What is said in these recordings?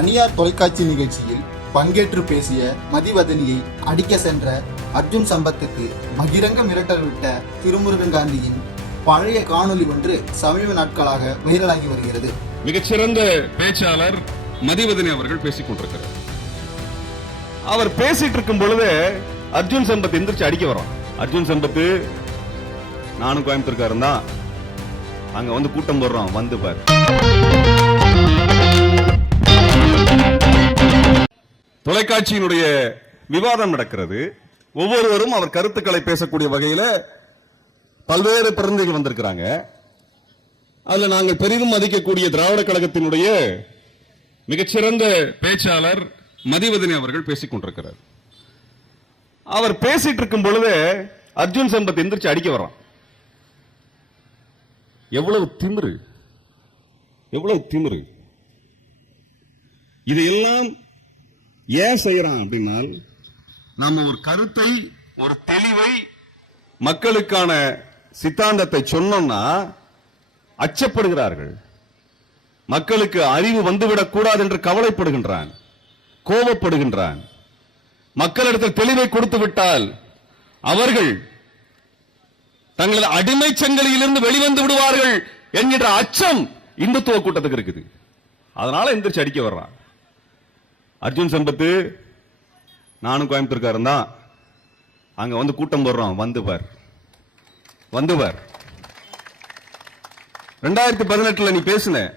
தனியார் தொலைக்காட்சி நிகழ்ச்சியில் பங்கேற்று பேசிய மதிவதனியை அடிக்க சென்ற அர்ஜுன் சம்பத்துக்கு பகிரங்க மிரட்டல் விட்ட திருமுருகன் காந்தியின் பழைய காணொளி ஒன்று சமீப நாட்களாக வைரலாகி வருகிறது. மிகச்சிறந்த பேச்சாளர் மதிவதனி அவர்கள் பேசிக் கொண்டிருக்கிறார். அவர் பேசிட்டு இருக்கும் பொழுது அர்ஜுன் சம்பத் எந்திரிச்சு அடிக்க வரோம். அர்ஜுன் சம்பத்து நானும் கோயம்புத்தூர்காரன் தான். அங்க வந்து கூட்டம் போடுறோம் வந்து பாரு. தொலைக்காட்சியினுடைய விவாதம் நடக்கிறது. ஒவ்வொருவரும் அவர் கருத்துக்களை பேசக்கூடிய வகையில பல்வேறு பிரதிநிதிகள் வந்திருக்கிறாங்க. அதுல நாங்கள் பெரிதும் மதிக்கக்கூடிய திராவிட கழகத்தினுடைய மிகச்சிறந்த பேச்சாளர் மதிவதனி அவர்கள் பேசிக் கொண்டிருக்கிறார். அவர் பேசிட்டு இருக்கும் பொழுது அர்ஜுன் சம்பத் எந்திரிச்சு அடிக்க வர்றான். எவ்வளவு திமிரு எவ்வளவு திமிரு. இதையெல்லாம் ஏன் செய்யறான் அப்படின்னால் நாம ஒரு கருத்தை ஒரு தெளிவை மக்களுக்கான சித்தாந்தத்தை சொன்னோம்னா அச்சப்படுகிறார்கள். மக்களுக்கு அறிவு வந்துவிடக் கூடாது என்று கவலைப்படுகின்றான் கோபப்படுகின்றான். மக்களிடத்தில் தெளிவை கொடுத்து விட்டால் அவர்கள் தங்களது அடிமை சங்கிலியிலிருந்து வெளிவந்து விடுவார்கள் என்கின்ற அச்சம் இந்துத்துவ கூட்டத்துக்கு இருக்குது. அதனால எந்திரிச்சு அடிக்க வர்றான். அர்ஜுன் சம்பத்து நானும் கோயம்புத்தூர்காரன் தான். அங்க வந்து கூட்டம் போடுறோம். வந்து பார். வந்து பார். ரெண்டாயிரத்தி பதினெட்டுல நீ பேசின.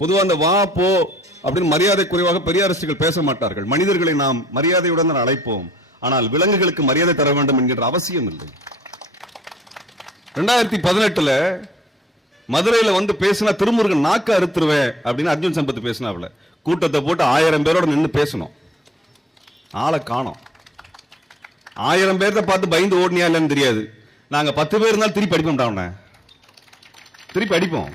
பொதுவா அந்த வா போ அப்படின்னு மரியாதை குறைவாக பெரிய அரசுகள் பேச மாட்டார்கள். மனிதர்களை நாம் மரியாதையுடன் தான் அழைப்போம். ஆனால் விலங்குகளுக்கு மரியாதை தர வேண்டும் என்கின்ற அவசியம் இல்லை. ரெண்டாயிரத்தி பதினெட்டுல மதுரையில் வந்து பேசினா திருமுருகன் நாக்க அறுத்துருவேன் அப்படின்னு அர்ஜுன் சம்பத் பேசினாப்ல கூட்டத்தை போட்டு ஆயிரம் பேரோட நின்று பேசணும். ஆளை காணோம். ஆயிரம் பேர்த்த பார்த்து பயந்து ஓடினியா இல்லைன்னு தெரியாது. நாங்கள் பத்து பேர் இருந்தாலும் திருப்பி அடிப்போம்டா அவனை. திருப்பி அடிப்போம்.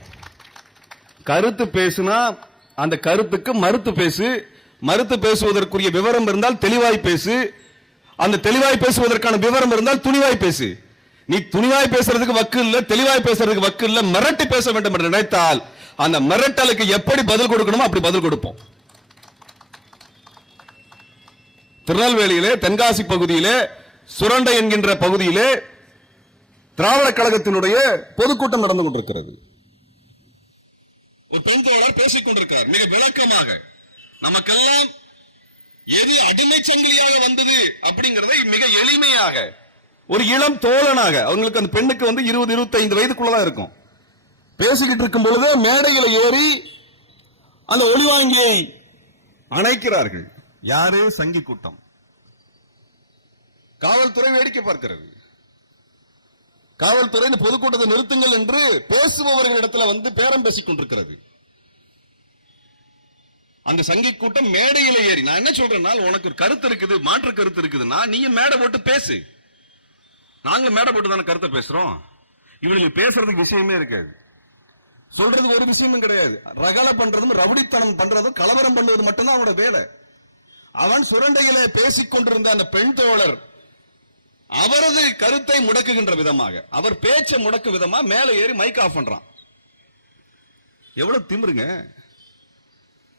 கருத்து பேசுனா அந்த கருத்துக்கு மறுத்து பேசு. மறுத்து பேசுவதற்குரிய விவரம் இருந்தால் தெளிவாய் பேசு. அந்த தெளிவாய் பேசுவதற்கான விவரம் இருந்தால் துணிவாய் பேசு. நீ துணிவாய் பேசுறதுக்கு வக்கு இல்ல தெளிவாய் பேசுறதுக்கு வக்கு இல்ல மிரட்டி பேச வேண்டும் என்று நினைத்தால் அந்த மிரட்டலுக்கு எப்படி பதில் கொடுக்கணுமோ அப்படி பதில் கொடுப்போம். திருநெல்வேலியிலே தென்காசி பகுதியிலே சுரண்டை என்கின்ற பகுதியிலே திராவிட கழகத்தினுடைய பொதுக்கூட்டம் நடந்து கொண்டிருக்கிறது. ஒரு பெண் தோழர் பேசிக் கொண்டிருக்கிறார். மிக விளக்கமாக நமக்கெல்லாம் எது அடிமை சங்கிலியாக வந்தது அப்படிங்கறதை மிக எளிமையாக ஒரு இளம் தோழனாக அவங்களுக்கு அந்த பெண்ணுக்கு வந்து இருபது இருபத்தைந்து வயதுக்குள்ளதான் இருக்கும். பேசிக்கிட்டு இருக்கும் பொழுது மேடையில ஏறி அந்த ஒளிவாங்கியை அணைக்கிறார்கள். யாரு? சங்கி கூட்டம். காவல்துறை வேடிக்கை பார்க்கிறது. காவல்துறை இந்த பொதுக்கூட்டத்தை நிறுத்துங்கள் என்று பேசுபவர்களிடத்துல வந்து பேரம் பேசிக் கொண்டிருக்கிறது. அந்த சங்கி கூட்டம் மேடையில ஏறி நான் என்ன சொல்றேன்னா உனக்கு ஒரு கருத்து இருக்குது மாற்று கருத்து இருக்குதுன்னா நீயும் மேடை போட்டு பேசு. நாங்க மேடை போட்டு தானே கருத்தை பேசுறோம்? இவனுக்கு பேசுறதுக்கு விஷயமே இருக்காது. சொல்றதுக்கு ஒரு விஷயமும் கிடையாது. ரகல பண்றதும் ரவுடித்தனம் பண்றதும் கலவரம் பண்ணுவது மட்டும்தான் அவனோட வேலை. அவன் சுரண்டையில பேசிக் கொண்டிருந்த அந்த பெண் தோழர் அவரது கருத்தை முடக்குகின்ற விதமாக அவர் பேச்சை முடக்கு விதமா மேல ஏறி மைக் ஆஃப் பண்றான். எவ்வளவு திமிருங்க?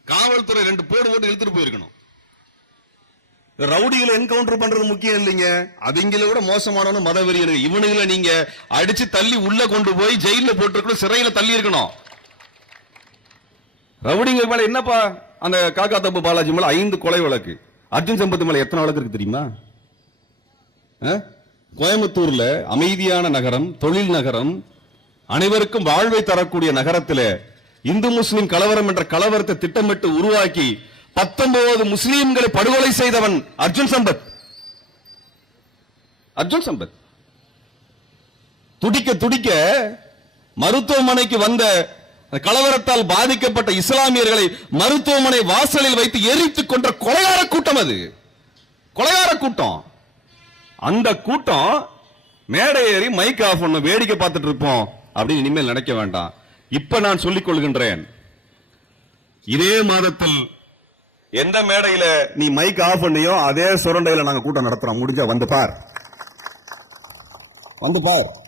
காவல்துறை ரெண்டு போடு போட்டு இழுத்துட்டு போயிருக்கணும். ரவுடிகளை என்கவுண்டர் பண்றது முக்கியம் இல்லைங்க. அதுங்களை விட மோசமான மத வெறியர்கள் இவனுங்களை நீங்க அடிச்சு தள்ளி உள்ள கொண்டு போய் ஜெயில போட்டுருக்கணும் சிறையில தள்ளி இருக்கணும். ரவுடிங்க மேல என்னப்பா அந்த காக்கா தப்பு பாலாஜி மேல ஐந்து கொலை வழக்கு? அர்ஜுன் சம்பத்து மேல எத்தனை வழக்கு இருக்கு தெரியுமா? கோயம்புத்தூர்ல அமைதியான நகரம் தொழில் நகரம் அனைவருக்கும் வாழ்வை தரக்கூடிய நகரத்தில் இந்து முஸ்லிம் கலவரம் என்ற கலவரத்தை திட்டமிட்டு உருவாக்கி பத்தொன்பது முஸ்லீம்களை படுகொலை செய்தவன் அர்ஜுன் சம்பத். அர்ஜுன் சம்பத். துடிக்க துடிக்க மருத்துவமனைக்கு வந்த கலவரத்தால் பாதிக்கப்பட்ட இஸ்லாமியர்களை மருத்துவமனை வாசலில் வைத்து எரித்துக் கொன்ற கொலையார கூட்டம் அது. கொலையார கூட்டம். அந்த கூட்டம் மேடை ஏறி மைக் ஆஃப் பண்ண வேடிக்கை பார்த்துட்டு இருப்போம் அப்படின்னு இனிமேல் நினைக்க வேண்டாம். இப்ப நான் சொல்லிக் கொள்கின்றேன். இதே மாதத்தில் எந்த மேடையில நீ மைக் ஆஃப் பண்ணியோ அதே சுரண்டையில நாங்க கூட்டம் நடத்துறோம். முடிஞ்சா வந்து பார். வந்து பார்.